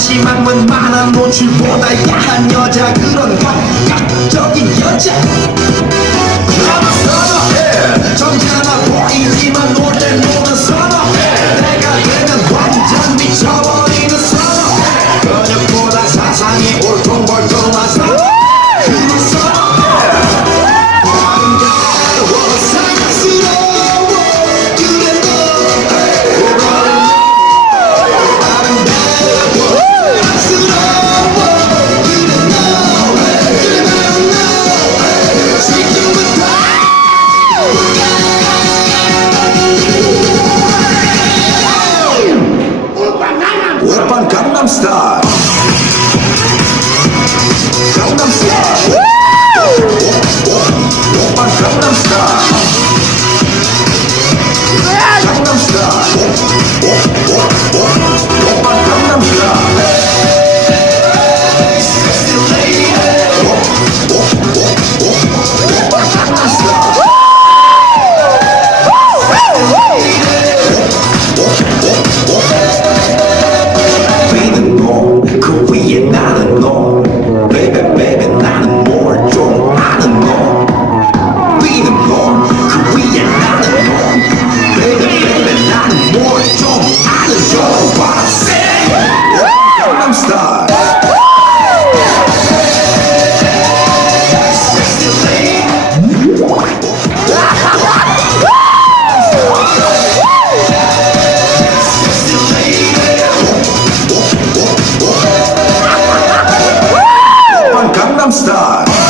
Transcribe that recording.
마지막만 많은 노출보다 야한 여자 그런 감각적인 여자 나만 선호해 점잖아 보이지만 놀 때 노는 선호해 내가 되면 완전 미쳐버리는 선호해 근육보다 사상이 울퉁불퉁한 선호해 그런 선호해 아름다워 사랑스러워 그래 너 오빤 강남스타일 강남스타일 오빤 강남스타일 강남스타일 오빤 강남스타일 Sexy lady 오빤 강남스타일 Baby 그 위에 나는 너 Baby baby 나는 뭘 좀 아는 너 Baby 그 위에 나는 너 Baby baby 나는 뭘 좀 아는 너 What I'm saying 강남 스타일 Sexy lady 강남 스타일